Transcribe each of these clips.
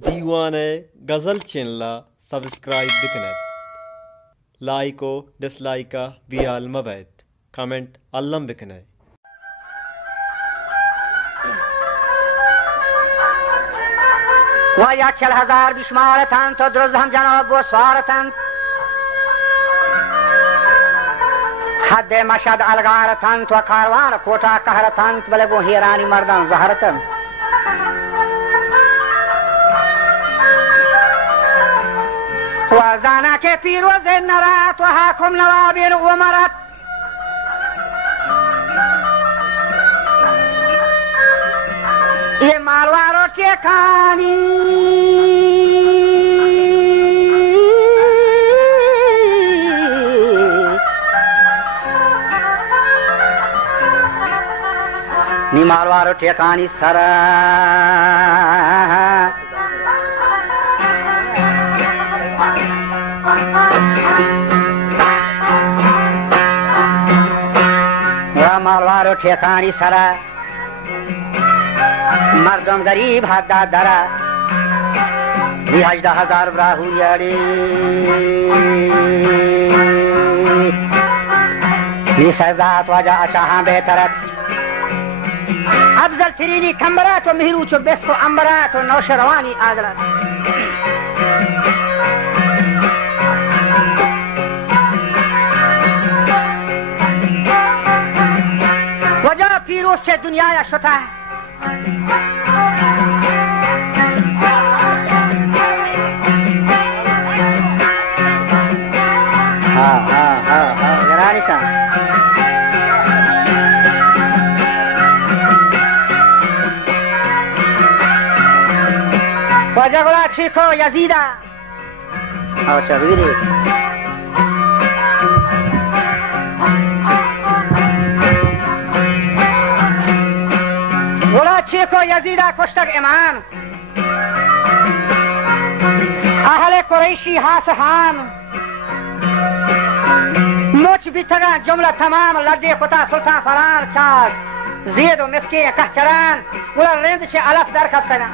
دیوانه غزل چینلا سبسکرایب بکند لایک و ڈسلائک بیال مبید کامنٹ علم بکنه و یا 40,000 بیشمارتند تا درست هم جناب و سوارتند حد مشهد الگارتند و کاروان کوتا قهرتند ولی گو هیرانی مردان زهرتند و زانک پیروز نرات و حاکم نوابین عمرت یہ مالوارو ٹیکانی نی مالوارو ٹیکانی سرا و مالوارو ٹیکانی سرا مردم غریب حد دارا بی 18,000 براهو یاری بی سزات وجه اچاها بهترت افضل ترینی کمبرات و مهروچ و بسک و انبرات و نوشروانی آدرت وجه پیروز چه دنیای شده گرانیتا وجه گلا چیکو یزیده او چه بگیری گلا چیکو یزیده کشتگ امام اهل قریشی حاسحان موچ بیتگان جمله تمام لرده کتا سلطان فرار چاست زید و مسکی کهچران گلا رندش علف در کفتگان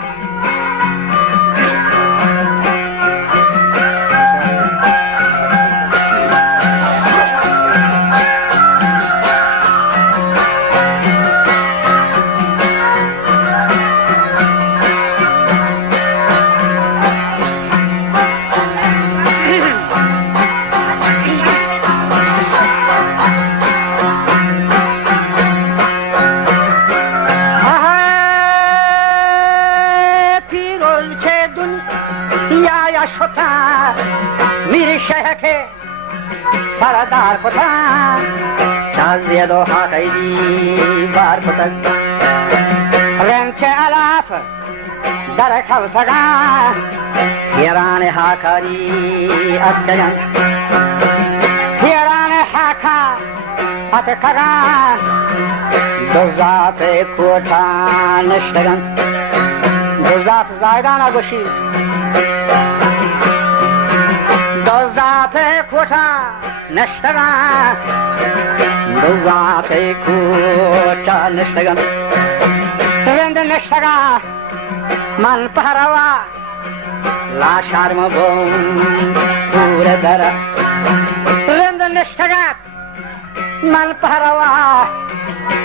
میری شهک سردار کتن چاز زید و حقیدی بار کتن رنچ علاف در کلتگان پیران حاکاری اتگان پیران حاکا اتگان دوزاف کوتان نشتگان دوزاف زایدان اگوشی دوزاف کوتا نشتگان دوزاف کوتا نشتگان رند نشتگان من پهروا لا شرم بوم پور در رند نشتگان من پهروا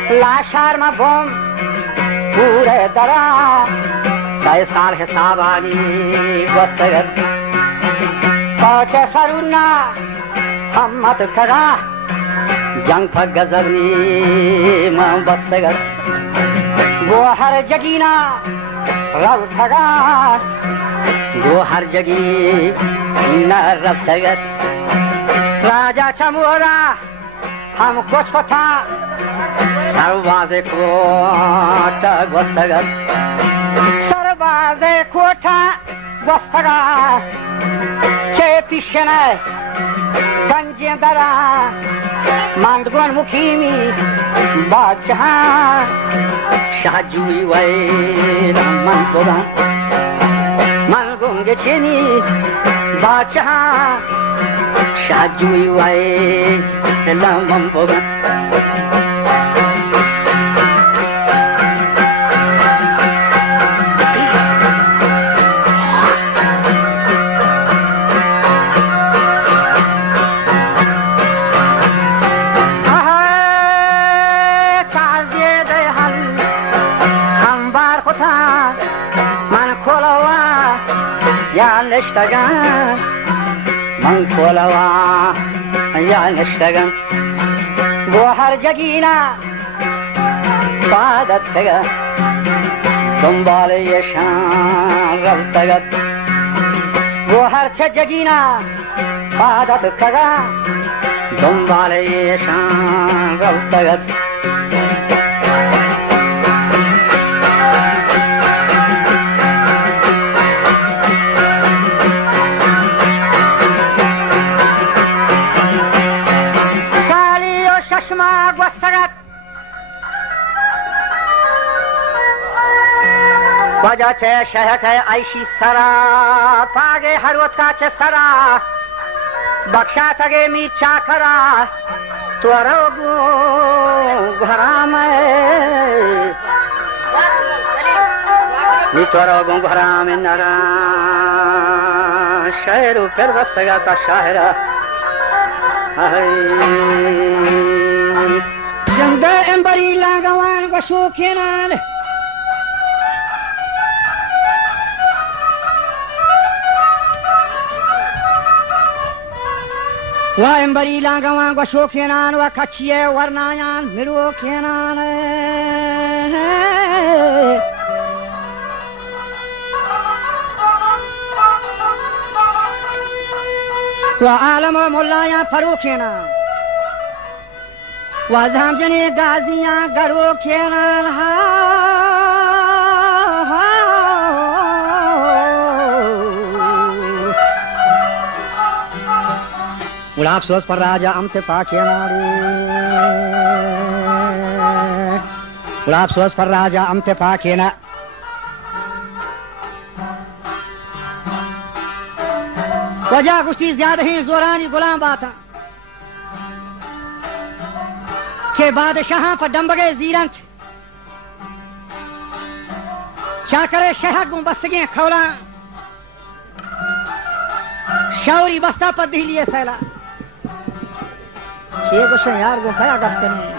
لا شرم بوم پور در 3 سال حسابانی گستگد پاچه سرونا همت کگا جنگ پا گذبنی من بستگد گوهر جگینا رل کگا گوهر جگی نه رفتگد راجا چمورا هم کچ کتا سرواز کوتا گستگد سرواز کوتا گستگد چه پیشنه گنج درا ماندگون مکیمی بادشاه شهجوی وی من بودم من گنگ چینی بادشاه شهجوی وی من بودم یا نشتگن من کولوا یا نشتگن گوهر جگینا فادت تگا دنبال یشان رفتگت گوهر چه جگینا فادت تگا دنبال یشان رفتگت वजह छे शहक है ऐशी सरा पागे हरोत का छे सरा बख्शा तगे मीठा करा त्वरो घरा में नी त्वरो घरा में नरा शहर फिर बसगा का शाहरा जंदे एम्बरी लागवान को शोखिनान वा एम्बरी लागवान को शोखिनान वा कच्चिए वरनायान मिलो खिनान वा आलम मुल्लाया फरूखिना वा झामजने गाजियां गरो खिनान हा गुलाब सोच पर राजा अमते पाके नारी गुलाब सोच पर राजा अमते पाके ना वजह गुस्ती ज्यादा ही जोरानी गुलाम बाता के बादशाह पर डंब गए जीरंत क्या करे शहर गुम बसगे खौला शौरी बस्ता पर दिलिए सैला छे कुछ यार वो खड़ा करते हैं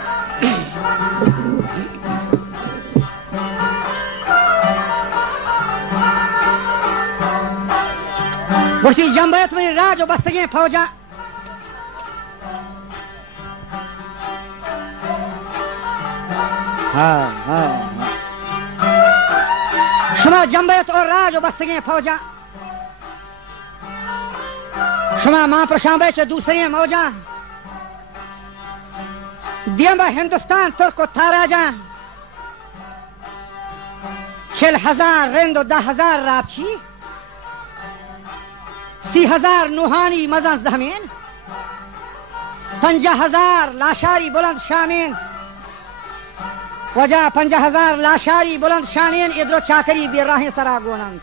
गुस्ती जंबैत में राज बसगे फौजा हाँ हाँ शुमा जंबैत और राज बसगे फौजा शुमा मां प्रशांबे से दूसरी मौजा दियंबा हिंदुस्तान तुर्को थाराजा 6000 रेंदो 10,000 रापची 30,000 नुहानी मजा जमीन 50,000 लाशारी बुलंद शामीन वजह 50,000 लाशारी बुलंद शामीन इधरो चाकरी बेराहे सरा गोनंद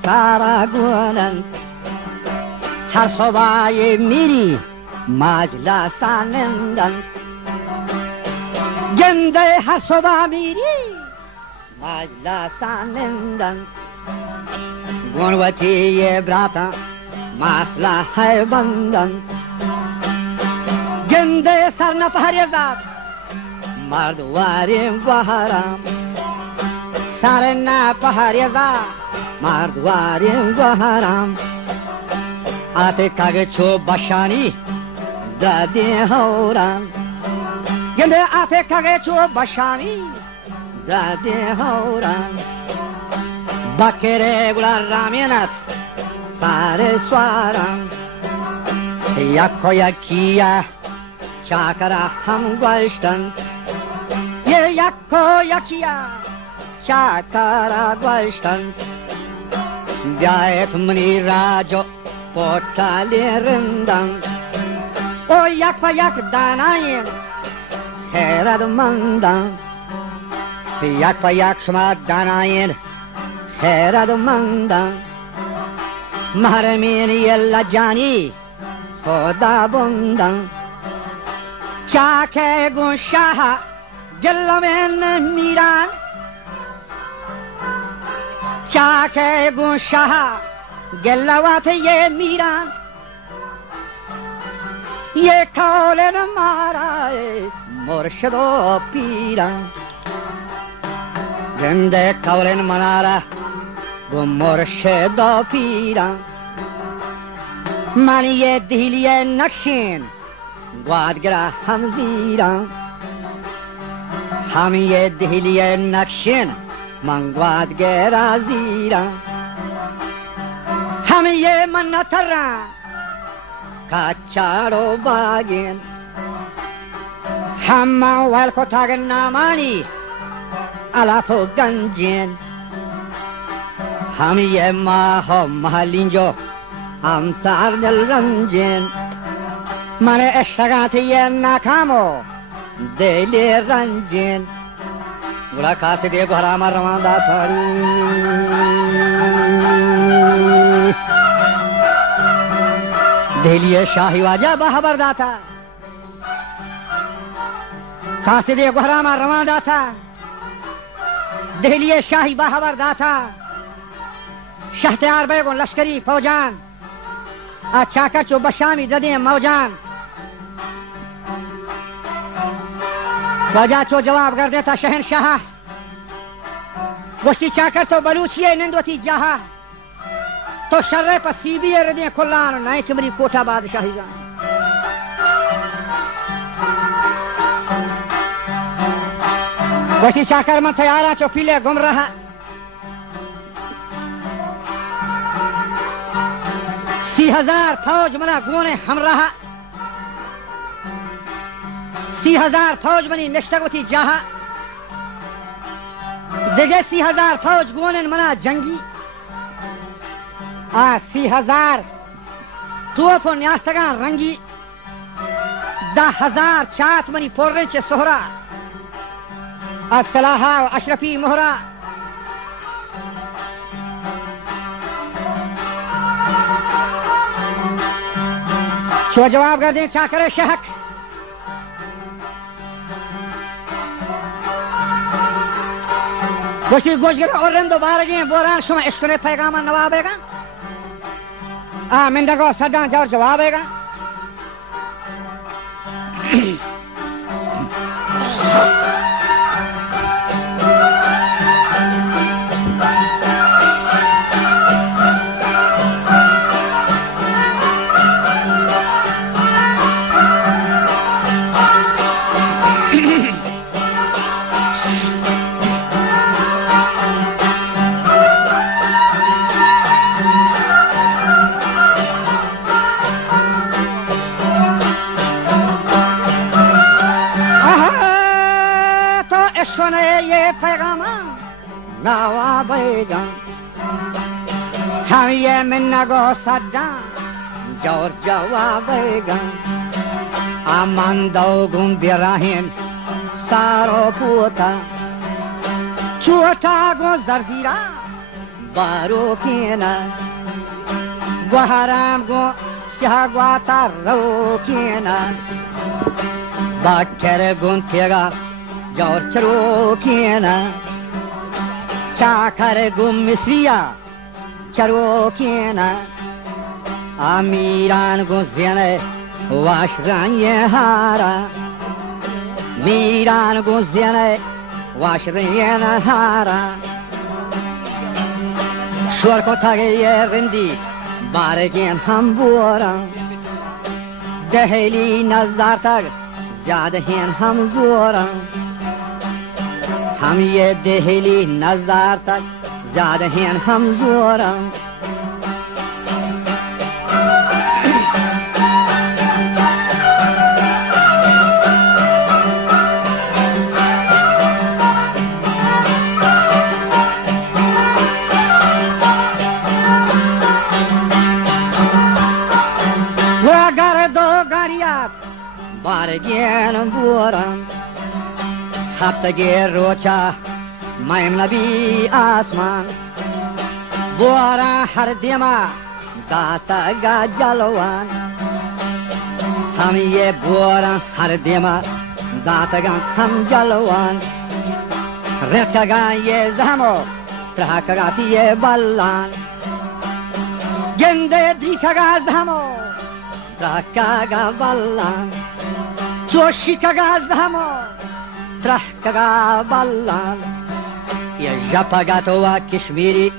सारा गुनन हर सोबाए मेरी माजला सानंदन गेंदे हर सोबा मेरी माजला सानंदन गुणवती ये ब्राता मासला है बंदन गेंदे सर न पहरेजात मर्दवारे बहराम सारे न पहरेजात मर्दवारे बहराम आते कागे छो बशानी दादे हौरान गेंदे आते कागे छो बशानी दादे हौरान बकेरे गुला रामेनाथ सारे स्वाराम यको यकिया चाकरा हम गोष्टन ये यको यकिया चाकरा गोष्टन بیایت منی راجو پوٹالی رندم او یک پا یک دانایم خیرد مندم یک پا یک شما داناین خیرد مندم محرمین یلا جانی خدا بندم چاکه گون شاه گلمین میران چاکه گون شاه گلوات یه میران یه کولن مارای مرشد و پیران گنده کولن مناره گو مرشد و پیران من یه دهیلی نقشین گوادگره هم زیران هم یه دهیلی نقشین من گوادگره زیران هم یه من نتران کچارو باگین هم ویل کو تاگن نامانی علاپو گنجین هم یه ماه محلینجو هم سر دل رنجین من اشتغات یه ناکامو دلی رنجین گلا کاسی دی گهرام روان دا تاری دلی شاہی واجہ بہبر داتا کاسی دی گهرام روان داتا دلی شاہی بہبر داتا شهتیار بیگون لشکری فوجان چاکر چو بشامی ددیں موجان واجہ چو جواب کر دیتا شہنشاہ گوشتی چاکر تو بلوچی نندوتی جاہا تو شر پسیبی ردیں کلان نائیں کمری کوٹا بادشاہی جان گوشتی چاکر من تیارا چو پیلے گم رہا 30,000 فوج منا گونه همراه 30,000 فوج منی نشتگوتی جاها دیگه 30,000 فوج گونه منا جنگی 30,000 توپ و نیاستگان رنگی 10,000 چات منی پرنچ سهرا از سلاحا و اشرفی مهرا چو جواب کردیں چاکر شہک گوشتی گوشگر اور رندو بارگیں بوران شما اشکر پیغام نوابے گا مندگو صدان جور جوابے گا ये पैगाम नवाबेगा हम ये मिन्नगो सद्दा जोर जवाबेगा amando gumbirahin saro puta chuta go zarzira baro kena guharam go shagwata ro kena bakere guntega جور چرو کینا چاکر گم مصریا چرو کینا امیران گو زینه واشران یه هارا میران گو زینه واشران یه هارا شور کو تاگه یه رندی بارگین هم بورا دهلی نزدار تاگ زیاده هین هم زورا हम ये दहली नजार तक ज्यादा हैं हम जोरा بارگین بورم هفتگی روچه مایم نبی آسمان بورا هر دیما داتا گا جلوان هم یه بورا هر دیما داتا گا هم جلوان رکا گا یه زمو ترحکا گا تیه بلان گنده دیکا گا زمو ترحکا گا بلان چوشیکا گا زمو ترحکا گا بلان یه جپا گا تو کشمیری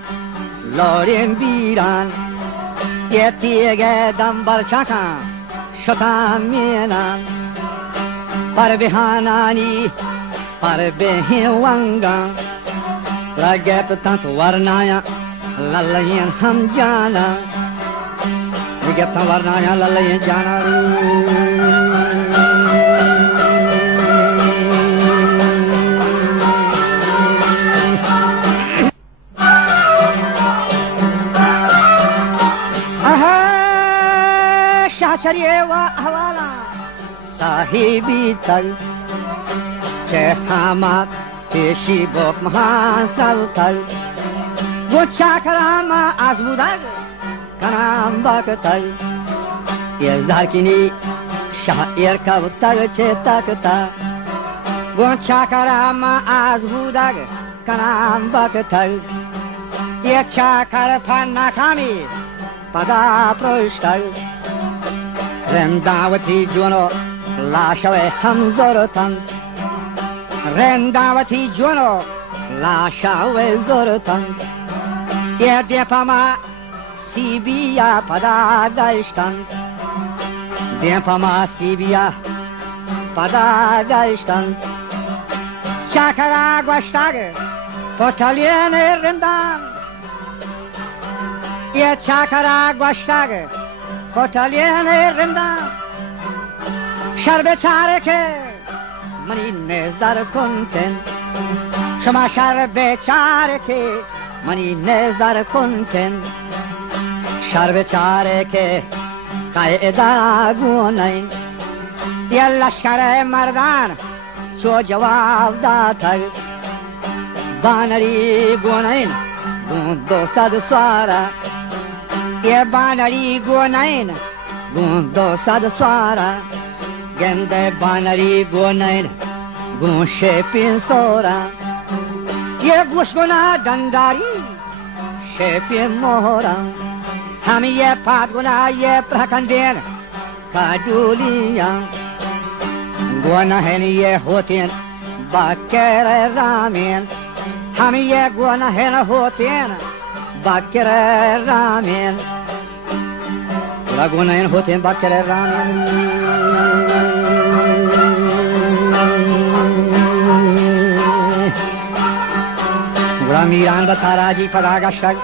لوریم بیران یه تیگه دنبال چکم شتم مینم پر بهانانی پر بهوانگم لگه پتانت ورنایا لالین هم جانا لگه پتانت ورنایا لالین جانا شریه و احوالا صاحبی تل چه خامات پیشی بوک مهان سل تل گو چاکرام از بودگ کنام باک تل یه زرکینی شایر کب تگ چه تک تا گو چاکرام از بودگ کنام باک تل یه چاکر پن نکامی پدا پروشتل رنداوتی جونو لاشوی هم زورتن رنداوتی جونو لاشوی زورتن یه دیپا ما سیبیا پدا گشتن دیپا ما سیبیا پدا گشتن چاکرا گوشتاگ پوتالین رندان یه چاکرا گوشتاگ پوتالین رندان شرب چاره که منی نظر کنتن شما شرب چاره که منی نظر کنتن شرب چاره که قاعده گونین یه لشکر مردان چو جواب داتر بانری گونین گون 200 سواره یه بانری گونین گون 200 سواره گنده بانری گونین گون شپین سوره یه گوش گونه دنداری شپین مهره همه یه پاد گونه یه پرکندین کدولیا گونه هن یه هوتین باکر رامین همه یه گونه هن هوتین باکر رامین لگونه هن هوتین باکر رامین گولا میران به تاراجی پدا گشتگ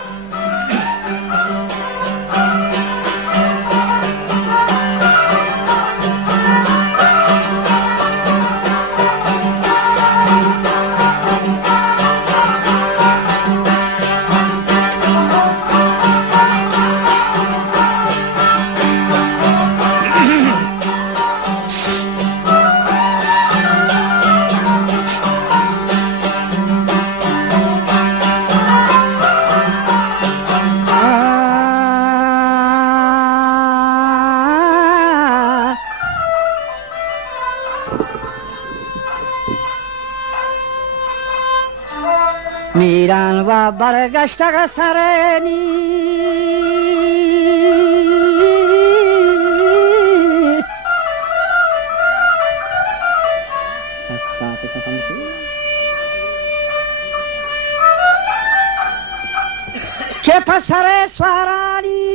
میران و برگشتگ سرنی که پسر سوارانی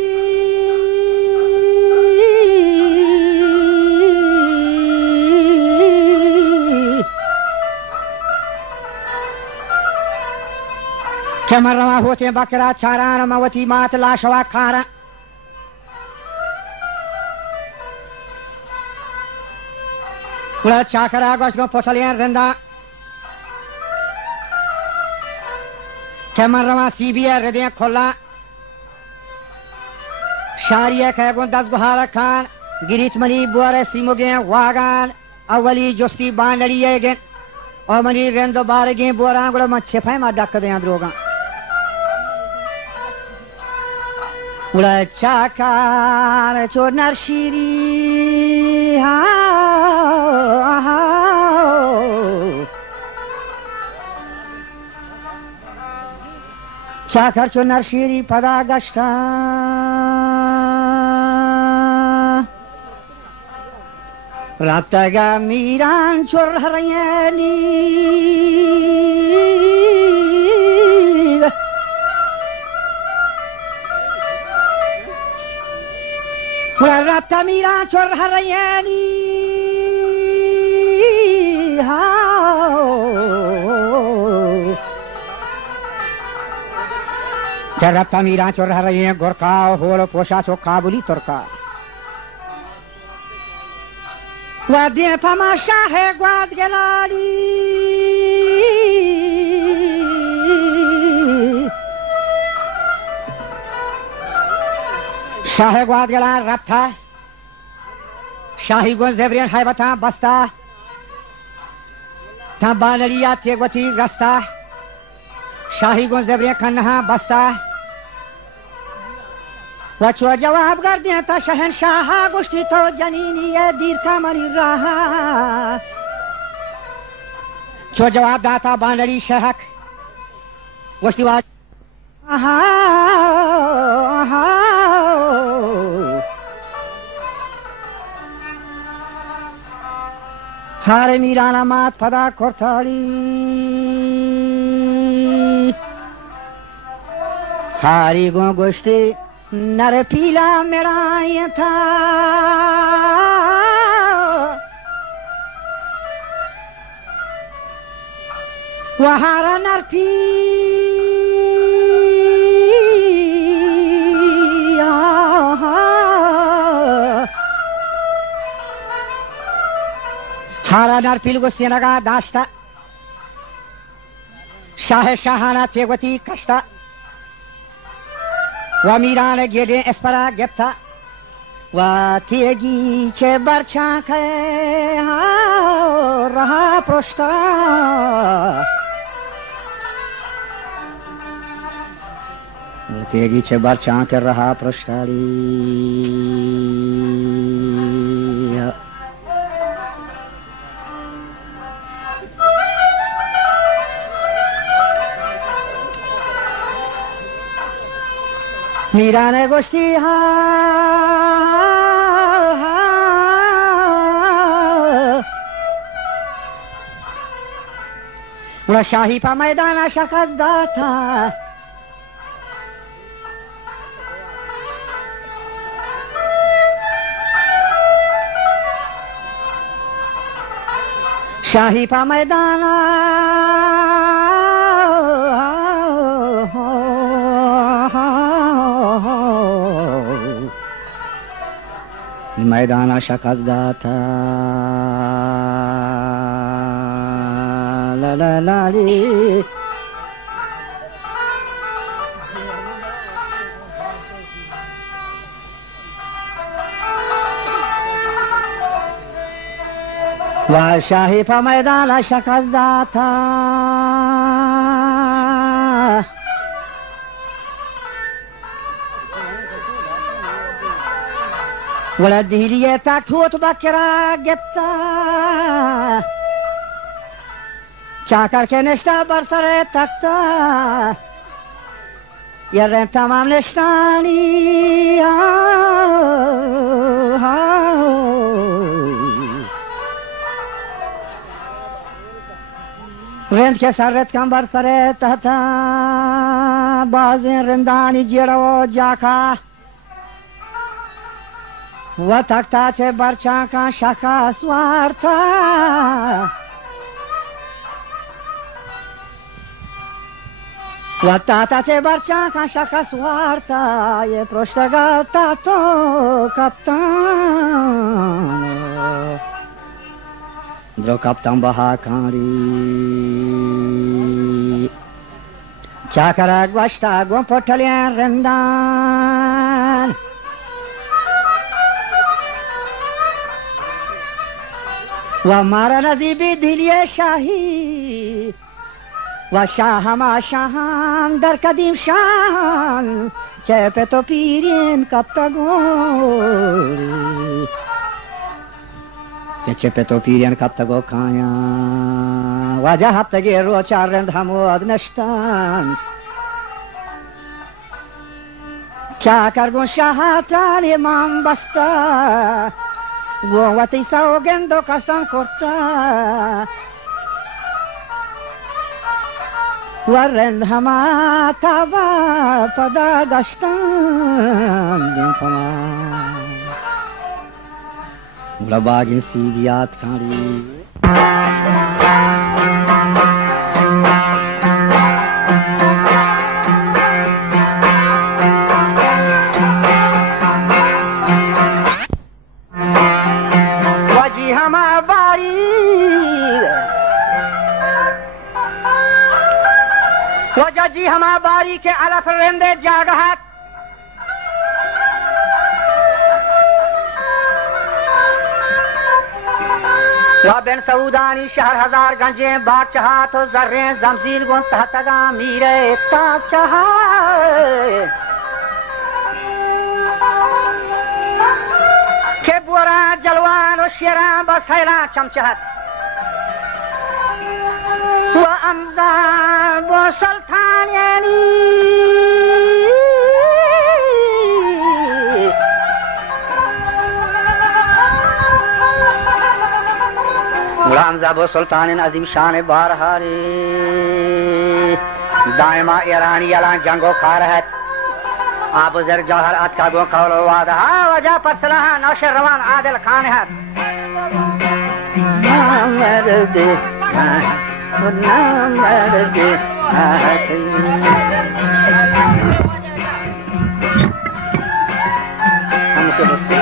که من رما ہوتے بکرا چاران موتی مات لاشوا کارا کلا چاکرا گوش گو پوٹلین رندا که من رما سی بی ردیاں کھولا شاریہ کہ گو 10 بہارا کھان گریت منی بواره سیموگین واگان اولی جستی باندلیه گین او منی رندو بارگین بوران گوڑا من چھپای ما ڈک دیاں دروگان گوڑا چاکار چو نرشیری چاکر چو نرشیری پدا گشتا رفتگا میران چور هرینی رفتا میران چور هرینی رفتا میران چور هرینی گرکا هول پوشا چو کابلی ترکا و دین پما شاه گواد گلالی شاه گواد گلال رفتا شاهی گون زبرین حیبتا بستا تا بانلیا تیگوتی رستا شاهی گون زبرین کنها بستا و چو جواب گردین تا شهنشاه گشتی تو جنینی دیر کامنی راه چو جواب داتا باندری شهک گشتی واج هار میران مات پدا کرتالی هاری گون گشتی نر پیلا میرائی تھا وہارا نر پیا ہارا نر پیل کو سینگا داشتا شاہ شاہانہ تیگوتی کشتا و میران گیدین اسپرا گپتا و تیگی چه برچان که رها پرشتا و تیگی چه برچان که رها پرشتالی میران گشتی و شاهی پا میدان شکست داتا شاهی پا میدان मैदाना शकस दाता ला ला ला ली वा शाही पा मैदाना शकस दाता ولد هدية تاكوت بكرا جبتا چاکر کے نشتا برسر تکتا یرن تمام نشتانی رند کے سرت کم برسر تحتا بازن رندانی جیڑو جاکا و تکتا چه برچان کا شکا سوارتا و تاتا چه برچان کا شکا سوارتا یہ پرشتگا تاتو کپتان درو کپتان بها کاری چاکرا گوشتا گون پوٹلین رندان و مارا نزیبی دلیه شاهی و شاه ما شاهان در قدیم شان چه پتو پیرین کپتگوری که چه پتو پیرین کپتگو کایا وجه هفتگی رو چارند همود نشتن چاکرگون شاهتان امام بستا گووتی سوگند و قسم کرتا ورند همه تابا پدا گشتن دیم پما لباگین سیبیات کاری وجی همه باری وجی همه باری که علف رنده جاگهت و بن سعودانی شهر هزار گنجیں باغ چہا تو ذریں زمزیر گن تحتگا میرے تاب چہا کہ بورا جلوان و شیران بس حیران چمچہت و امزا و سلطان یعنی غلام زابو سلطان عظیم شان بارہاری دائما ایرانی الان جنگو کارہت آب زر جوہر ات کا گو قول وعدہ وجہ پر صلاح نوشر روان عادل خان ہے ہم کے بسے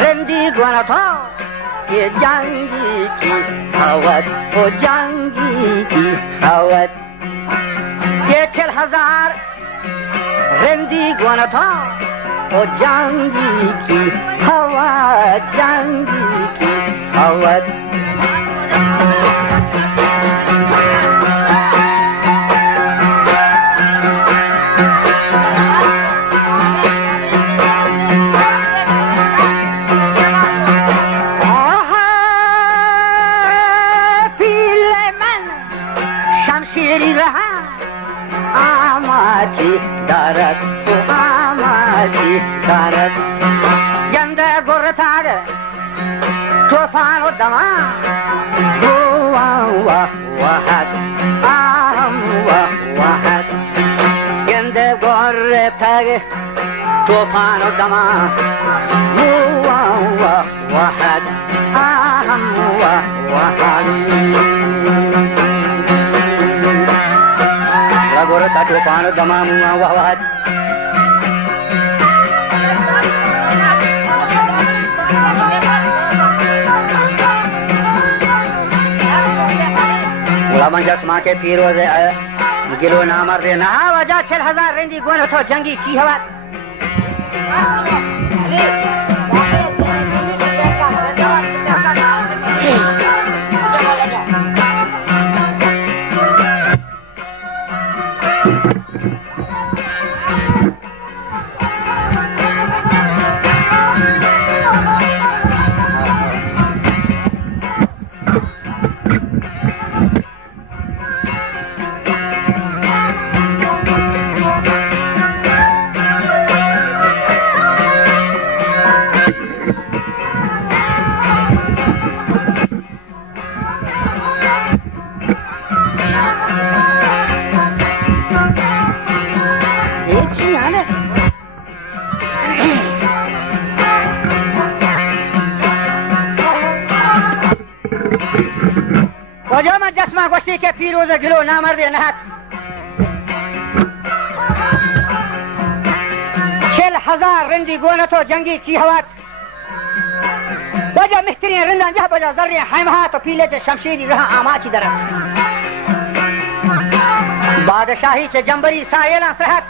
رندی گونا تھا یہ جنگی کی حوت وہ جنگی کی حوت یہ 4000 رندی گونا تھا وہ جنگی کی حوت جنگی کی حوت گنده گرتاگ توفان و دما وحد وحد گنده گرتاگ توفان و دما وحد وحد گرتا توفان و دما وحد غلام جسما کے پیروز گلو نامرد نہا وجہ 4000 رندی گون تو جنگی کی ہوا जस्मा गोश्ती के पीरोज गिलो नामर्द नहत 40,000 रिंदी गोन तो जंगी की हवात वजह मिस्त्री रिंदा जह बजा जर्रे हैमहा तो पीले से शमशीरी रहा आमा की दरत बादशाही से जंबरी सायला सहत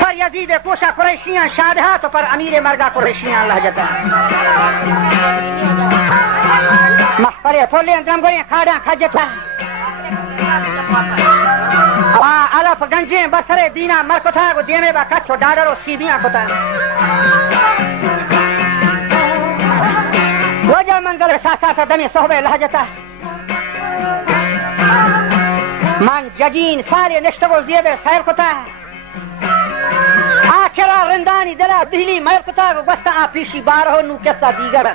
पर यजीद कोशा कुरैशियां शादहा तो पर अमीर मरगा कुरैशियां लहजता महफरे फोले अंदरम गोरे खाड़ा खजता अलफ गंजे बसरे दीना मरकोथा को देमे बा कच्छो डाडरो सीबियां कोता वजह मंगल सासा सा दमे सोहबे लहजता मन जगीन सारे निश्तगो ज़ियबे सैर कोता आखिरा रिंदानी दला बिहली मैर कोता को बस्ता आ पीशी बारहो नु कैसा दीगर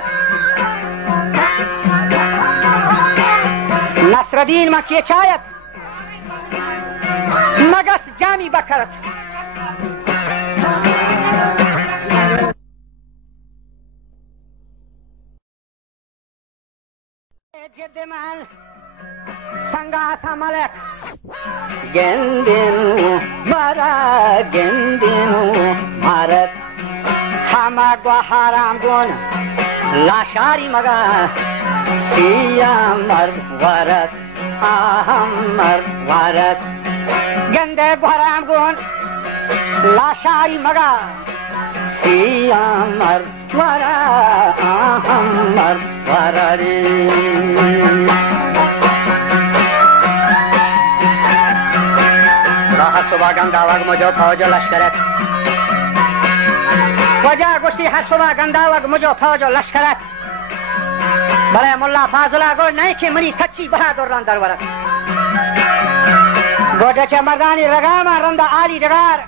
नसरुद्दीन मा के चायत मगस जामी बकरत जिद्दमान संगा था मलक गेंदिनु मरा गेंदिनु भारत हमा हराम गुन लाशारी मगा सिया मर्द वरत आहम मर्द वरत गंदे हराम गुन लाशारी मगा सिया मर्द वरा आहम मर्द वररी सुबह गंदा वग मुझो फौजो लश्करत वजह गुश्ती हर सुबह गंदा वग मुझो फौजो लश्करत बड़े मुल्ला फाजुला गो नहीं के मनी कच्ची बहादुर रंदर वरत गोडे चे मर्दानी रगामा रंदा आली डगार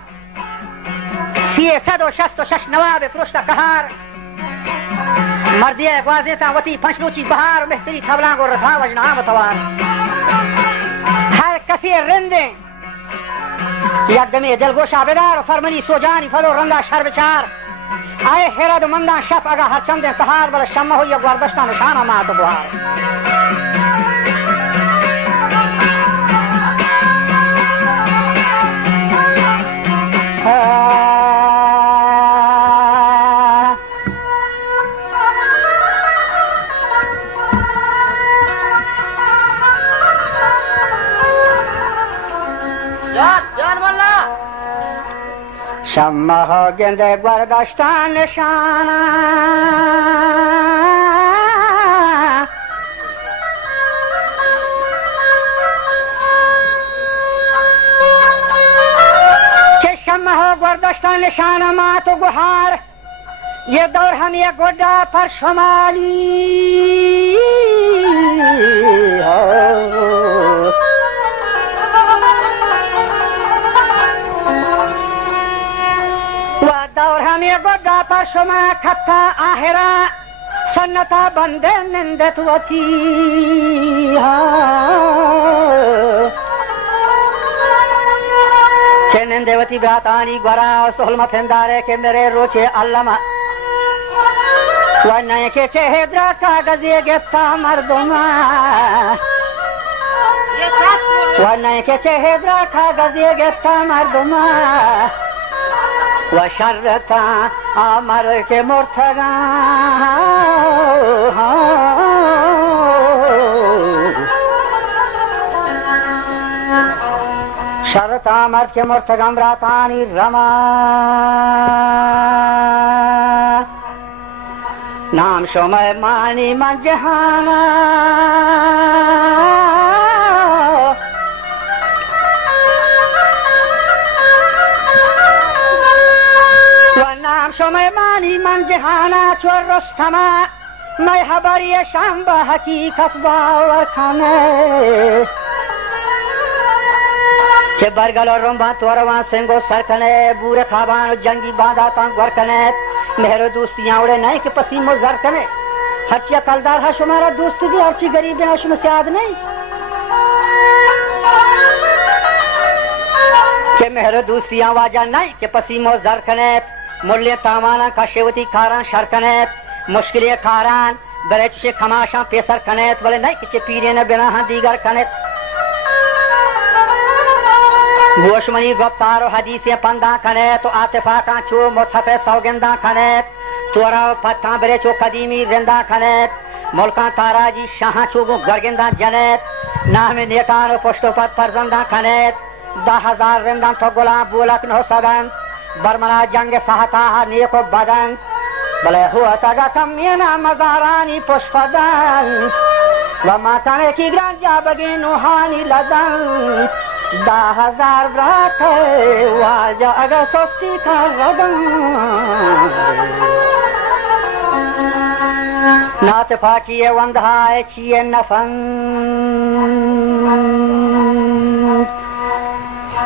सीए सदो शस्तो शश नवाब फरुश्ता कहार मर्दिया ग्वाजे ता वती फंशलूची बहार मेहतरी थबला को रथा वजना बतवार हर कसी रिंदे यकदमे दिलगोशा बेदार फरमनी सोजानी फलो रंगा शर्बचार आए हेरद मंदा शफ अगा हर चंदे तहार बल शम्मा हो या गर्दश्ता निशाना मात बुहार शम्मा हो गेंदे गर्दश्ता निशाना के शम्मा हो गर्दश्ता निशाना मा तो गुहार ये दौर हम ये गोड्डा पर शुमाली हो दौर हमें गोड्डा पर शुमा खत्ता आहिरा सन्नता बंदे निंदतवती के निंदेवती ब्रातानी ग्वरा सोहलमा फेंदारे के मेरे रोचे अल्लमा वन्ने के चेहरा कागज़े गेता मर्दुमा वन्ने के चेहरा कागज़े गेता मर्दुमा वशरता अमर के मुर्तगा शरता अमर के मुर्तगा रातानी रमा नाम शोमय मानी मंजहाना नाम शोमय मानी मन जहाना चोर रुस्तमा मैं हबरी शाम्बा हकीकत बावर खाने के बरगल और रुम्बा तोरवा सिंगो सरकने बूरे खाबान जंगी बांधा तांग वरकने मेहरो दोस्तियां उड़े नहीं के पसीमो जरकने हर्चिया कलदार है शुमारा दोस्त भी हर्ची गरीब है शुम से याद नहीं के मेहरो दोस्तियां वाजा नहीं के पसीमो जरकने मुल्ले तामाना कशेवती खारान शरकनेत मुश्किले खारान बड़े चुशे खमाशा पेसर कनेत बोले नहीं किचे पीरे ने बिना हाँ दीगर कनेत गोशमनी गुफ्तार हदीस पंदा कनेत तो आतिफा का चो मुसफे सौगंदा कनेत तोरा पत्ता बड़े चो कदीमी जिंदा कनेत मुल्का ताराजी शाह चो गरगिंदा जनेत नाम नेकान पुष्टो पत परजंदा कनेत 10,000 रिंदा तो गुलाम बुलक नो सदन बरमना जंग सहता नेको बदन भले हुआ तगा कमीना मजारानी पुष्पदन वमा तने की ग्रांजा बगी नुहानी लदन 10,000 ब्राथ वाजा अगर सोस्ती का रदन नात फाकिये वंधाए चिये नफन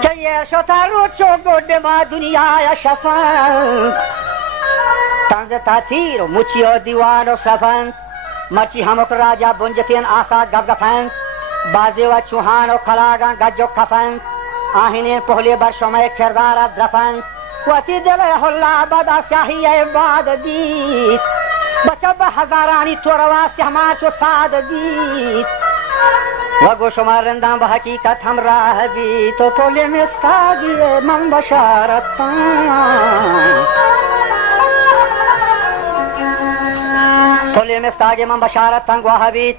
चाहिए शोतारो चोगोड मा दुनिया या शफन तंज तातीर मुचियो दीवानो सफन मची हमक राजा बुंजतियन आसा गगफन बाजे व चुहानो खलागा गजो खफन आहिने पहले वर्षों में किरदार द्रफन वती दिले हुल्ला बदा शाही बाद गीत बचब हजारानी तोरवा से हमार साद गीत वगो शुमार रंदा हकीकत हम राह भी तो टोले में सागिए मन बशारत टोले में सागे मन बशारत तंग वहाबीत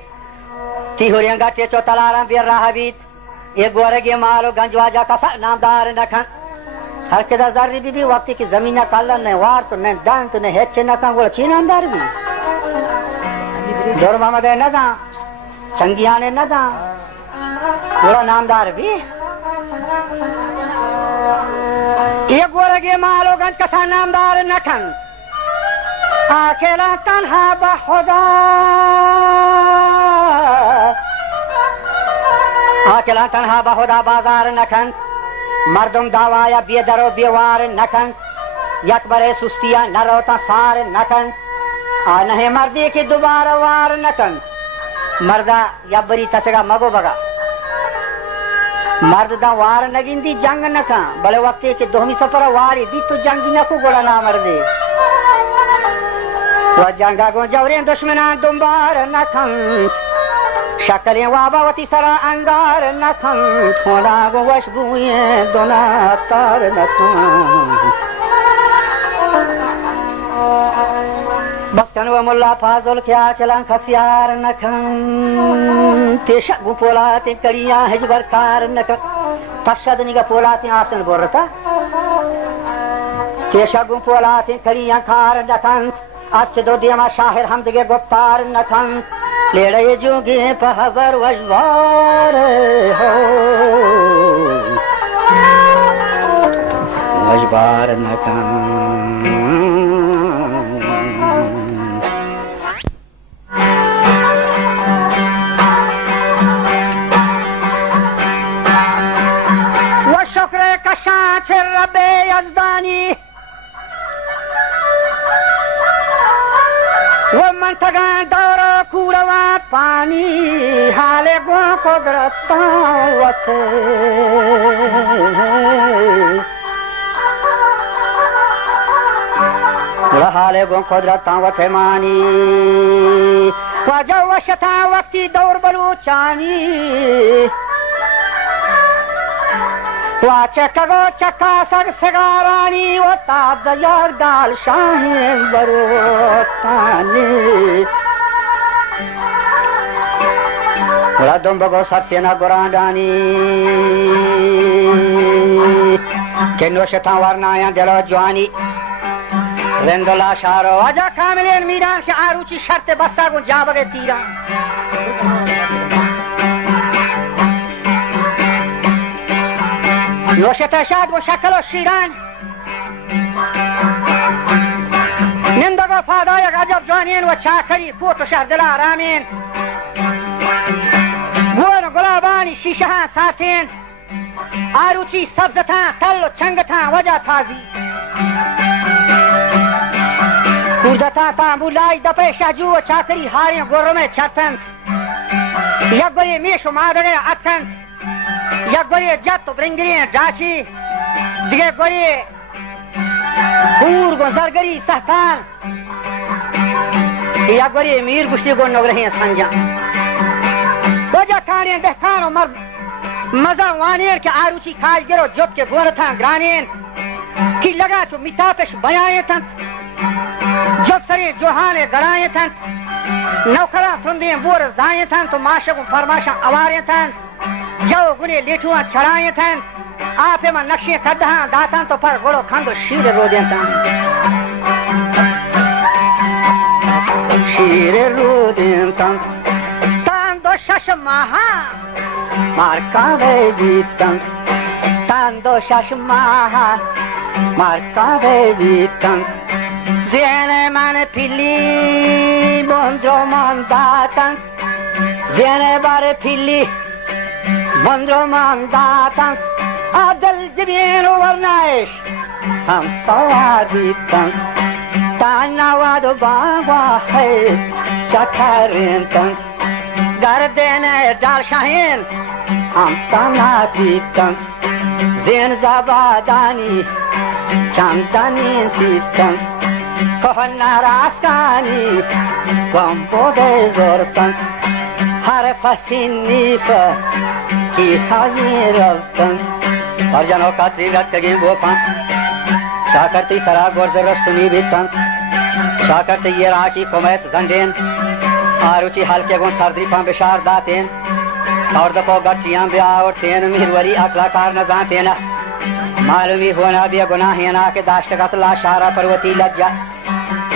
तिहुरियंगा टेचो तलारम बिर राहबीत एक गोरगे मालो गंजवाजा का नामदार नखन हर के दजारी भी वक्त की जमीन काला ने वार तो ने दान तो ने हेचे न का वो चीन अंदर भी दौर मोहम्मद न दा चंगिया ने न दा पूरा नामदार भी एक गोरगे मालो गंज का नामदार नखन अकेला तन्हा बखुदा अकेला तन्हा बखुदा बाजार नखन मर्दम दावाया बेदरो बेवार नखन यकबरे सुस्तिया नरोता सार नखन आ नहीं मर्दी की दोबारा वार नखन मर्दा या बरी तसगा मगो बगा मर्द दा वार नगिंदी जंग नखा बले वक्ते के दोहमी सफर वारी दी तो जंगी नखो गोला ना मर्दे व जंगा गो जवरे दुश्मना दुंबार नखन शक्लें वाबावती सरा अंगार नखन थोड़ा गो वशबुए दोना तार नखन बस कनवा मुल्ला फाजुल क्या चला खसियार नखन तेशा गु पोलाते कड़िया हजबर कार नखन तशद निगा पोलाते आसन बोरता तेशा गु पोलाते कड़िया कार नखन अच्छ दो दिया शाहिर हमदगे गुफ्तार नखन लेड़े जोगे पहबर वजवार हो वजवार नखन वो शुक्र कशा रबे यज़दानी वो मंतगा दौरा कूड़वा पानी हाले गो कुदरता वते हाले गो कुदरता वते मानी वजह वशता वक्ती दौर बलूचानी वाचे कगो चक्का सग सगारानी वो ताब यार गाल शाहें बरोतानी बड़ा दुम बगो सरसे ना गुरांडानी के नोशता वरनाया दिलो जवानी रेंदोला शारो आजा कामिलेन मीरान के आरुचि शर्त बस्ता को जा बगे तीरा नوشته شاد و شکل و شیران نندگو فادای عجب جوانین و چاکری پوت و شهر دل آرامین گل و گلابانی شیشه ها ساتین آروچی سبزتان تل و چنگتان وجه تازی کوردتان تانبولای دپه شهجو و چاکری هارین گرمه چرتند یک بری میش و مادره اتکند یک باری جت و برنگری داچی دیگه باری بورگ و زرگری سهتان या गोरी मीर गुश्ती गो नगरही संजा वजह काने दहकानो मर्द मजा वानेर के आरुचि खाज गिरो जोत के गोर था ग्रानेन की लगा तो मितापेश बयाए था जब सरे जोहाने गड़ाए था नौकरा थुंदे बोर जाए था तो माशा को फरमाशा अवारे था जो गुने लेठुआ चढ़ाए थे आपे में नक्शे कदहा दाता तो पर गोड़ो खंडो शीर रो देता शीर रो देता तांदो शश महा मार्का वे बीतन तांदो शश महा मार्का वे बीतन ज़ेने मन पिली बंद्रो मन दाता ज़ेने बारे पिली बंद्रो मन दाता आदल जबीन वरनाइश हम सवादीतन ताना वादो बाबा है चकरेंतन गर्देने डाल शाहीन हम ताना दीतन ज़ेन ज़बादानी चांदानी सीतन कहना रास्कानी बम्बोदे जोरतन हर फसीनी की खाई रफ्तन और जनों का त्रिरत के वो पान शाकरती सरा गोरजर सुनी बीतन शाकरती ये राखी कोमैत जंडेन आरुचि हल्के गुण सर्दी पां बिशार दातेन और दपो गट्टियां ब्याह और तेन मिरवली अकलाकार न जातेना मालूमी होना भी गुनाहियाना के दाश्त का तला शारा पर्वती लज्जा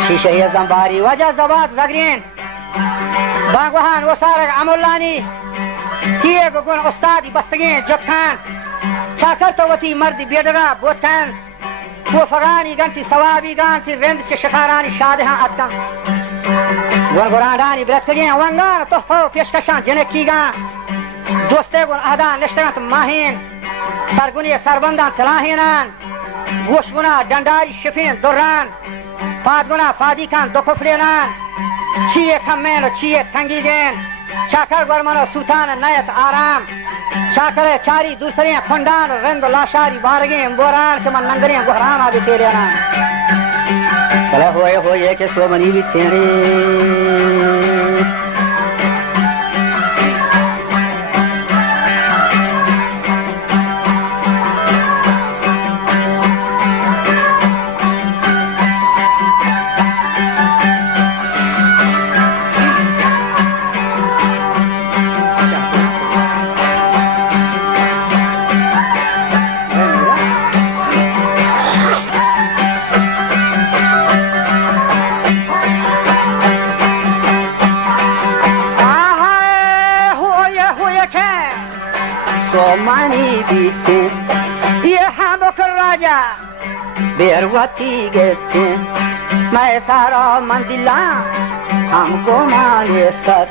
शीशे जंबारी वजह जबात जगरीन बागवान वो सारे अमुल्लानी तीए गुण उस्तादी बस्तगे जुखान शाकर तो वती मर्दी बेडगा बोतन वो फगानी गंती सवाबी गांती रेंद से शखारानी शादहा अतकम गुण गुराडानी ब्रतगे वंगान तोहफा पेशकशां जनकीगा दोस्ते गुण अहदा नश्तरत माहीन सरगुनी सरबंदा तलाहीनान गोशगुना डंडारी शिफीन दुरान पादगुना फादी खान दोखफलेनान छिए खम्मेन छिए थंगीगेन चाकर गुरमनो सुतान नयत आराम चाकर चारी दूसरे खुंडान रंद लाशारी बारगे बोरान के मन नंगरे गुहरान आबे तेरे ना भला होए के सोमनी भी तेरे बेरवती गेते मैं सारा मंदिला हमको माले सर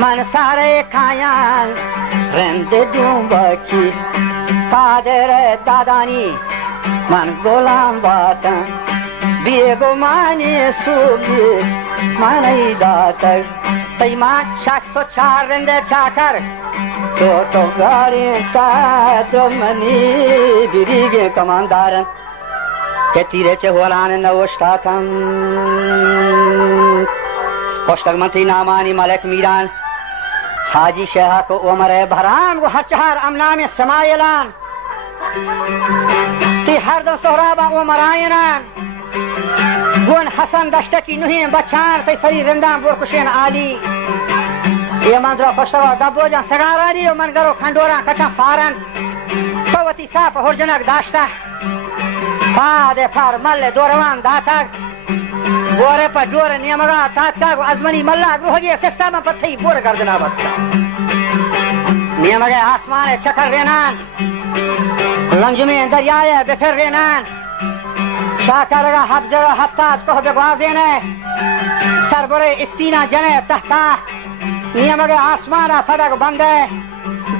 मन सारे खायान रेंदे दूंबकी कादर दादानी मन गोलाम बाता बेगो माने सुगी माने दाता तैमान 604 रेंदे चाकर तो गाड़ी ता द्रमनी बिरिगे कमांडारन के तीरे चे होलान नवष्टाकम कोष्टक मंत्री नामानी मलक मीरान हाजी शेहा को उमर भरान वो हर चहार अमना में समायलान ती हर दो सोहराबा उमर आयनान गुन हसन दश्तकी नुही बचान ते सरी रिंदा बोरकुशेन आली ये मंद्रो कोष्टवा दबो जा सगारानी मन गरो खंडोरा कचा फारन पवती साप होरजनक दाश्ता पादे फार मल्ले दोरवान दाताग बोरे पर डोर नियमगा तात्काग अजमनी मल्ला ग्रोहगे सिस्टम पत्थई बोर गर्दना बस्ता नियमगे आसमान चकर रेनान लंजुमे दरियाए बिफर रेनान शाकरगा हफ्जर हफ्तात को बेगवाजेने सरबरे इस्तीना जने तहता नियमगे आसमाना फदक बंदे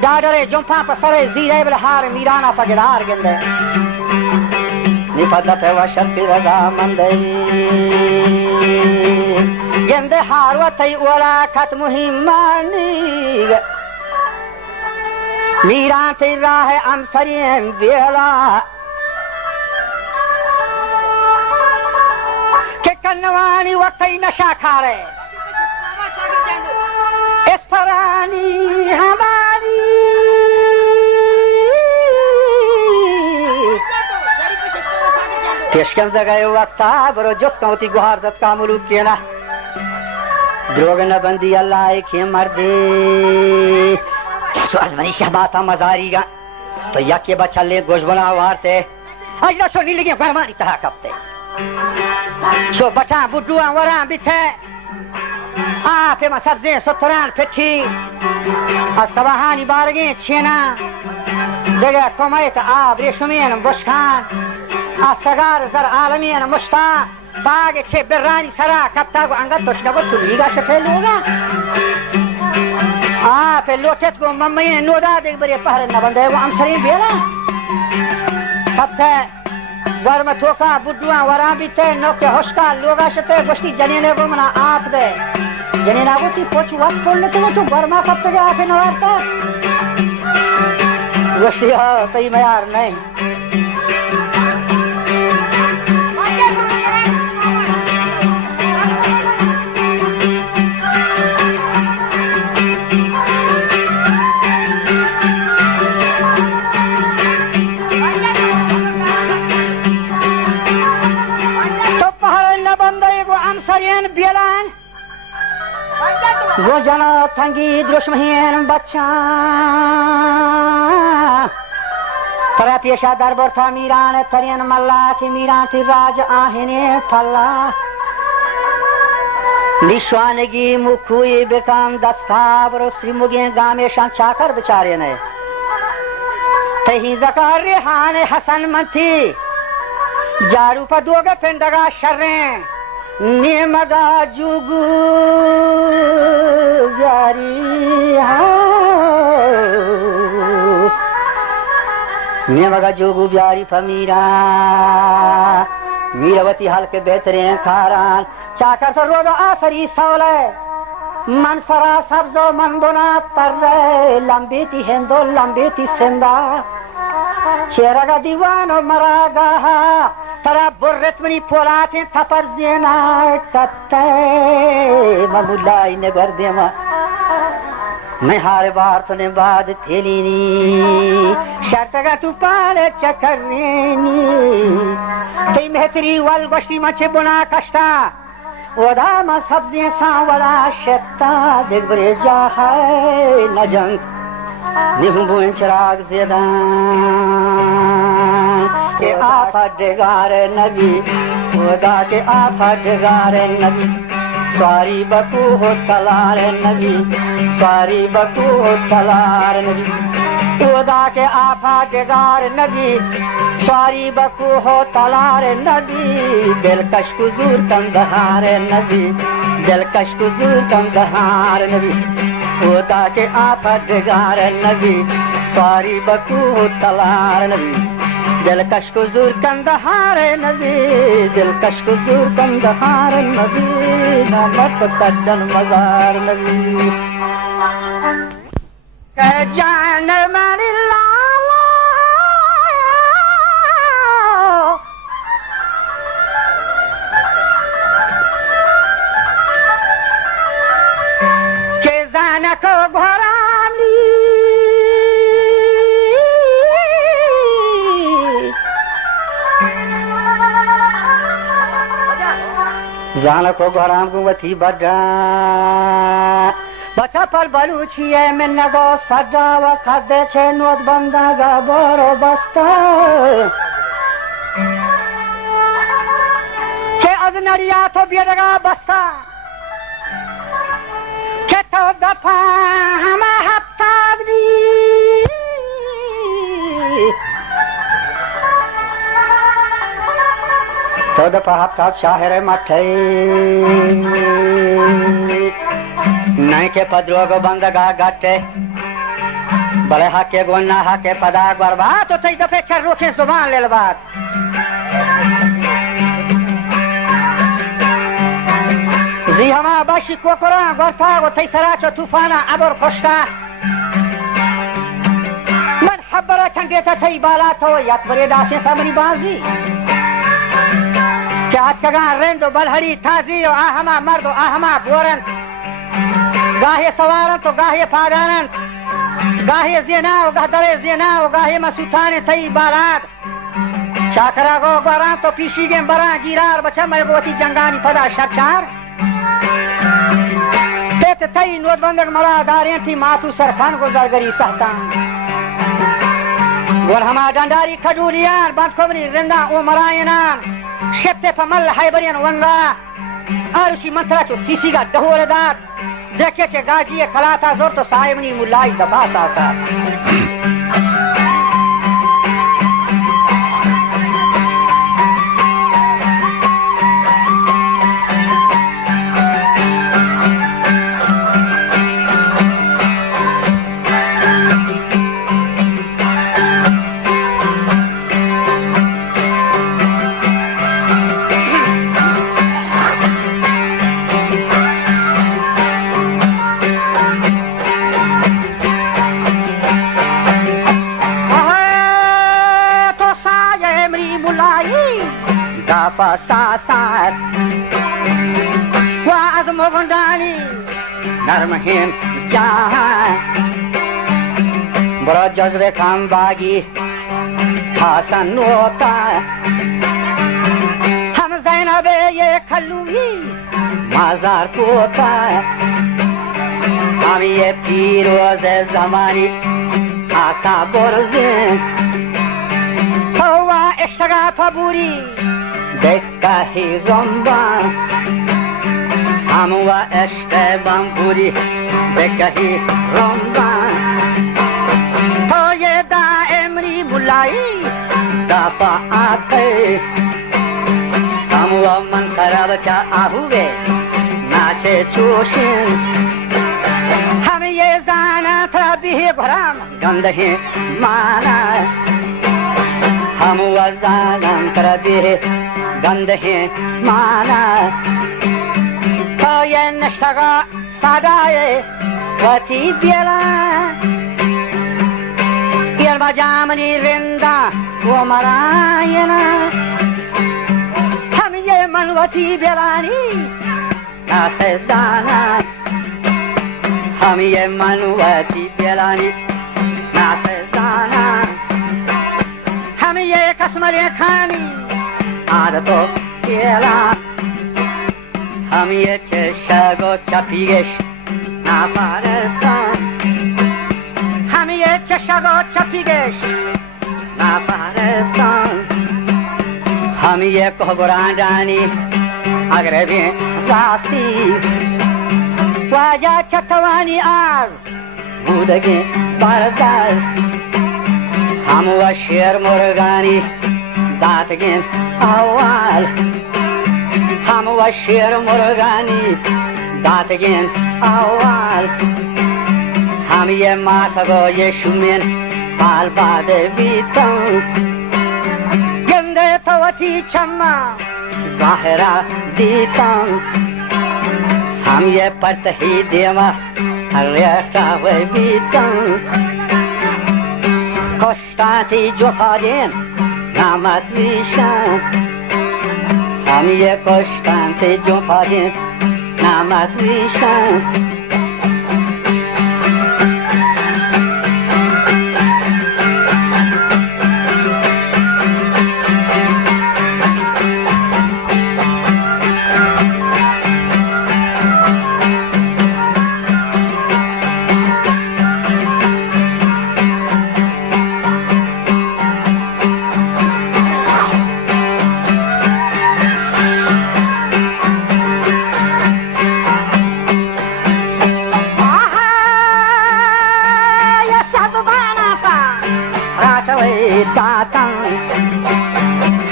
डाडरे जुम्फा पर सरे जीरे बलहार मीराना फगदार गिंदे निफदत वशत की रजा मंदई गिंदे हारवतई ओला खत मुहिमानी मीरान ते राह अमसरियन बेला के नवानी वक्ती नशा खा रहे इस फरानी हमारी पेशकश गए वक्ता बरो जस कौती गुहार दत का मुलूक के ना द्रोग न बंदी अल्लाह के मर्दे सो अजमनी शहबाता मजारीगा तो यके बच्चा ले गोश बना वारते आज ना छोड़ी लगी गरमानी तहा कपते सो बटा बुड्डुआ वरा बिथे आ पे सब्जी सतरान पिठी अस्कवाहानी बारगे छेना जगह कमायत आब रेशमियन बुशखान असगार जर आलमियन मुश्ता बाग छे बिरानी सरा कप्ता को अंगत तोशना को तुलीगा शफे लोगा आ पे लोटेत को मम्मी नोदा देख बरे पहरे न बंदे वो अमसरी बेला कप्ता गर्म थोका बुड्डुआ वरा बिते नोके होशका लोगा शते गोश्ती जनेने को मना आप दे जनेना को ती पोच वक्त पड़ने तो गर्मा कप्ता के आपे नवारता गोश्ती हाँ तई मैं यार नहीं बेलान वो जना थंगी दुश्मन बच्चा तरा पेशा दरबार था मीरान थरियन मल्ला की मीरान थी राज आहने फल्ला निश्वानगी मुखुई बेकाम दस्तावर श्रीमुगे गामे शान चाकर बेचारे ने तही जकार रेहान हसन मंथी जारू पर दोगे पिंडगा शर्रे नेमगा जुगु यारी नेमगा जुगु ब्यारी फमीरा मीरवती हाल के बेहतरीन खारान चाकर तो रोजा आसरी सौले मन सरा सब्जो मन बुना तर लंबी ती हिंदो लंबी ती सिंदा शेरगा दीवानो मरागा तरा बुर्रतमनी पोलाते थपर जेना कत्ते ममुलाई ने घर देवा मैं हारे बार तो ने बाद थेलीनी शर्तगा तू पाले चकरनी ते मेहतरी वाल गोश्ती मचे बुना कष्टा वदा मा सब्जी सांवला शत्ता देख बरे जा है न जंग निहुबुन चिराग ज़ेदा के आफा डेगार नबी खुदा के आफा डेगार नबी स्वारी बकू हो तलार नबी स्वारी बकू हो तलार नबी खुदा के आफा डेगार नबी स्वारी बकू हो तलार नबी दिलकश कुजूर कंदहार नबी दिलकश कुजूर कंदहार नबी खुदा के आफा डेगार नबी स्वारी बकू हो तलार नबी दिलकश कुजूर कंदहार नबी दिलकश कुजूर कंदहार नबी नमक कदन मजार नबी जान मारी लाला के जान को घरानी जान को घराम गुवती बड़ा बच्चा पर बलूची है मैं नगो सदा व खादे छे नोट बंदा गा बरो बस्ता के अजनरिया तो बिरगा बस्ता के तो दफा हम हफ्ता दी तो दफा हफ्ता शाहर मठे नहीं के पद्रोग बंदगा गटे बड़े हाके गोन्ना हाके पदा गरबा तो तई दफे चर रोके जुबान लेल बात जी हमा बाशी कोकरा गरथा वो तई सरा चो तूफाना अबर कोष्टा मन खबरा चंगे था तई बाला तो यात बरे दासे समरी बाजी क्या اتکگان رند و بلهری تازی و آهما مرد و آهما بورند گاهی سوارند و گاهی پادانند گاهی زینا و گاه در زینا و گاهی مسوطان تایی بالاد چاکرا گو گواران تو پیشیگیم بران گیرار بچه ملگوتی جنگانی پدا شرچار تیت تایی نود بندگ مرا دارین تی ماتو سرفان گزارگری سهتان گل هما دنداری کجوریان بند کمری رندان او مراینان شبت پمل حیبرین ونگا آروشی منترا چو سیسی گا دهور داد دکه چه گاجی کلاتا زور تو سایمنی مولای دباس آساد فساسات وعد مغنداني نرمهين جاهان برا جزر کام باگی حسن نوتا هم زینب یہ کلوی مازار کوتا هم یہ پیروز زمانی آسا برزن هوا اشتغا فبوری دکاهی رمبان هموا اشتبان بوری دکاهی رمبان تو یه دائمری مولایی دفاعاتی هموا من کربچا آهوگه ناچه چوشن همه یه زانا ترابیه برام گنده مانا هموا زانا ترابیه گنده مانا تو یه نشتگا صدای وطی بیلا بیرما جامنی رندا و مراینا هم یه من وطی بیلانی ناسزدانا هم یه من وطی بیلانی ناسزدانا هم یه کسمری کانی عادتو بیلا هم یه چشگ و چپیگش نفرستان هم یه چشگ و چپیگش نفرستان هم یه کهگراندانی اگر بین راستی واجه چکوانی از بودگی بردست هم و شیر مرگانی داتگین اول هم و شیر مرگانی داتگین اول هم یه ماسگو شومین بال باد بیتن گنده توتی چما ظاهرا دیتن هم یه پرتهی دیما ریشتا و بیتن کشتاتی جفادین نامت لیشن هم یه کشتاتی جفادین نامت لیشن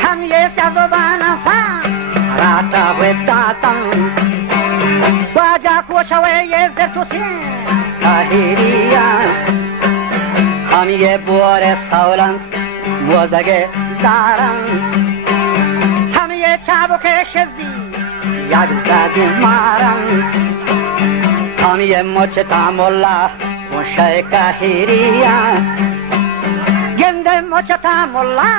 हम ये सब बाना राता हुए दातम बाजा कोशवे ये ज़ेतुसे काहिरिया हम ये बोरे सावलन मोज़गे दारम हम ये चाबो के शज़ी याद ज़ादी मारम हम ये मोचता मोल्ला मुशे काहिरिया गंदे मोचता मोल्ला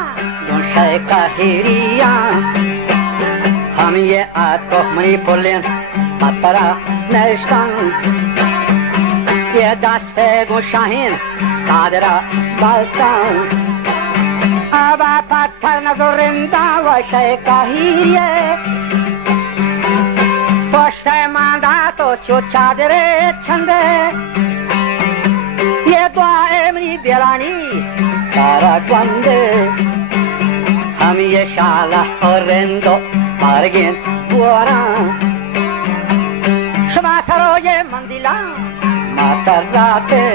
मुशे काहिरिया آتو منی پولین مطرا نشتن یه دست گو شاهین قادرا باستن آبا پتر نزورنده و شکاهیریه پشت مانده تو چو چادره چنده یه دعا امری بیرانی سارا گونده هم یه شاله رندو مارگین بوران شما سروی مندیلا ماتراته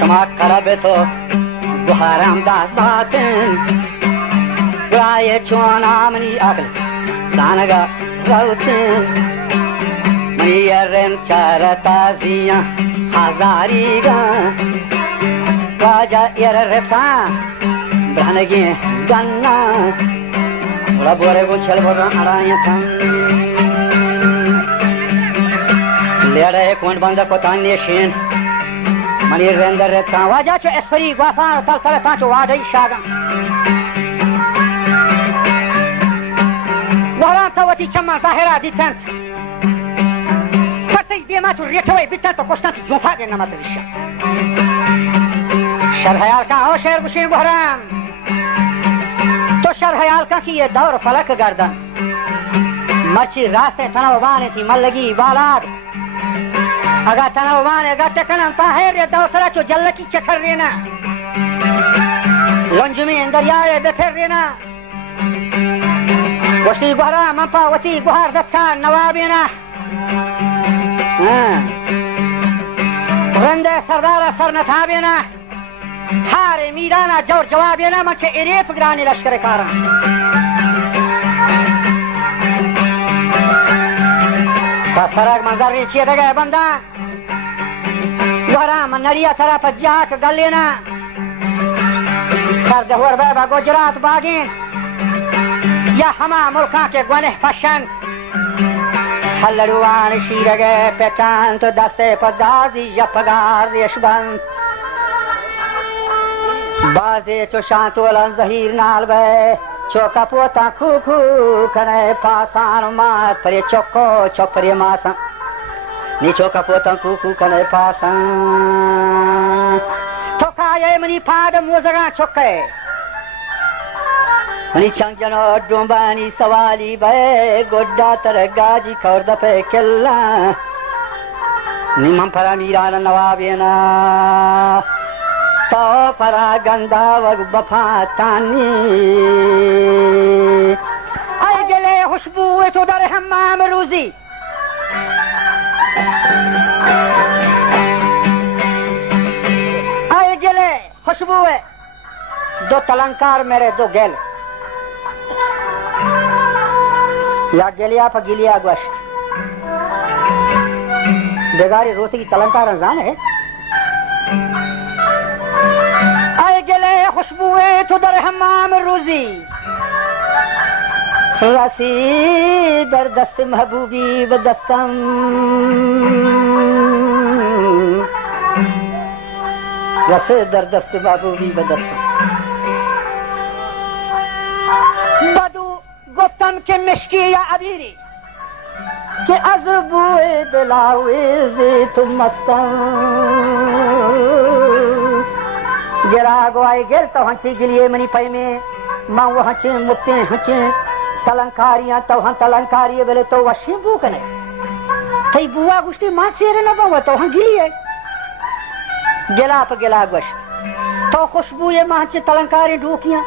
شما کرب تو بخارم دست باتن برای چون آمنی عقل سانگا روتن منی رند چار تازیاں هزاری گا راجا ایر رفتان برهنگی گنا ربوره گو چل بران آرایتن لیره کون بنده کتان نیشین منی رند رفتان واجا چو اسفری گوافان تل تلتان چو واجهی شاگم بحران توتی چمان ظاهره دیتند پرسی دیما تو ریچوی بیتند تو کشتند جونفا دین نمت ریشا شر حیال کن او شیر بشین بحران تو شر حیال کن که یه دور فلک گردن مرچی راست تنوبانی تی ملگی بالاد اگر تنوبانی گرد کنن تاہر یه دور سرا چو جلکی چکر رینا لنجمین دریای بپر رینا وشتی گوهرا من پاوتی گوهر دستکان نوابینا رنده سردار سر نتابینا حار میرانا جور جوابینا من چه ایری پگرانی لشکر کارم پس سرک منظر ریچیه دگه بنده گوهرا من نریا طرف جاک گلینا سردهور بابا گجرات باگین یا همه ملکان که گونه پشند حللوان شیرگه پیچان تو دست پدازی یا پگاریش بند بازی تو شانتولن زهیر نال بے چوکا پوتا کو کنے پاسان مات پری چوکو چوپری ماسان نی چوکا پوتا کو کنے پاسان تو کایے منی پاد موزگان چوکے منی چنگ جنو ڈومبانی سوالی بے گوڑا ترگاجی کورد پہ کلا نیمم پرا میران نوابینا تو پرا گندا وگ بفاتانی آئے گلے خوشبو تو در حمام روزی آئے گلے خوشبو دو تلنکار میرے دو گل یا گلیا پا گلیا گوشت دگاری روتی کی تلنکار انزان ہے آئے گلے خوشبوئے تو در حمام روزی رسی در دست محبوبی و دستم رسی در دست محبوبی و دستم بدو گفتم که مشکی یا عبیری که از بوی دلاویزی تو مستم گلا گوائی گل تو ہنچی گلیے منی پائی میں ماں وہ ہنچے متے ہنچے تلنکاریاں تو ہن تلنکاری بلے تو وشی بو کنے تئی بوا گشتی ماں سیر نہ بو تو ہن گلیے گلا پہ گلا گشت تو خوشبو یہ ماں ہنچے تلنکاری ڈوکیاں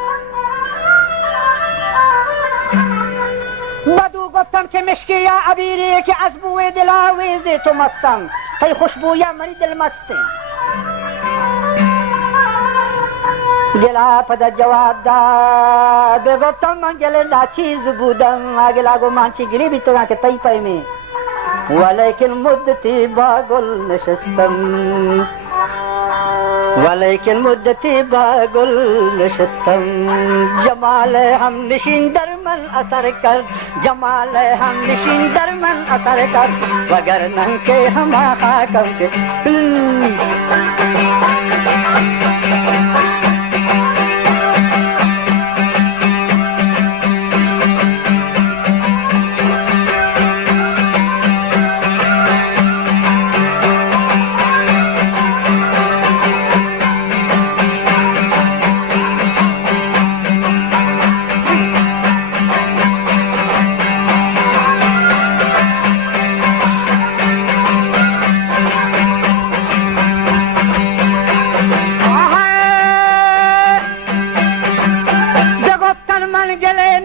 بدو گفتم که مشکی یا عبیری که از بوی دلاویزی تو مستم تای خوشبو یا منی دل مسته گلا پدا جواب دا بگفتم من گل ناچیز بودم گلا گو مانچی گلی بھی تو که تای پای می ولیکن مدتی با گل نشستم ولیکن مدتی با گل نشستم جمال هم نشین در من اثر کرد جمال هم نشین در من اثر کرد وگرنه که هم خاکم که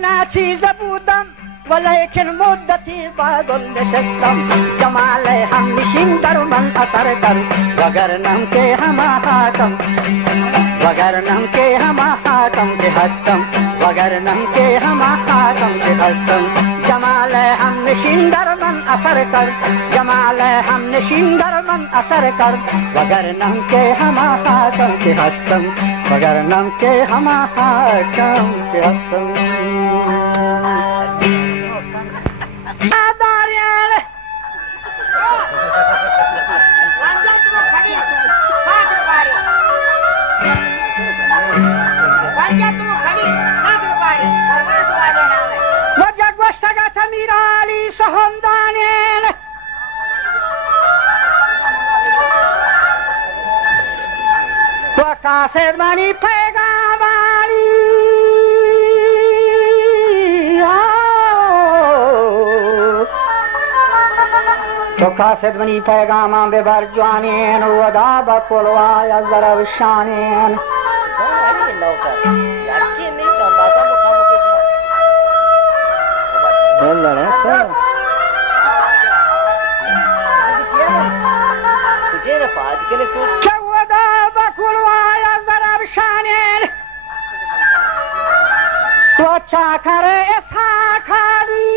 نه چیز بودم ولیکن مدتی با گل نشستم جمال هم نشین در من اثر کرد وگرنم که همه حاکم وگرنم که همه حاکم که هستم وگرنم که همه حاکم که هستم جمال هم نشین در من اثر کرد جمال هم نشین در من اثر کرد وگرنم که همه حاکم که هستم وگرنم که همه حاکم که هستم میرالی سهندانین و کاسد منی پیغامانی تو کاسد منی پیغامان ببر جوانین و دا بکلوای از دروشانین که ودا بکلوای از دروشانین و چاکر اسحاقانی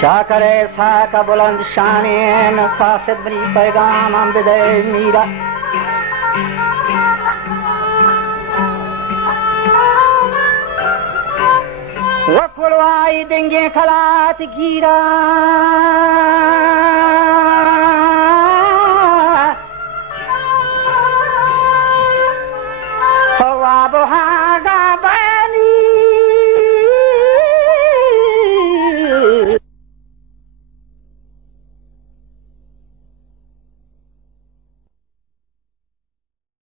چاکر اسحاق بلند شانین قاصد بنی پیغامم بده میرا و کلوای دنگی کلات گیرا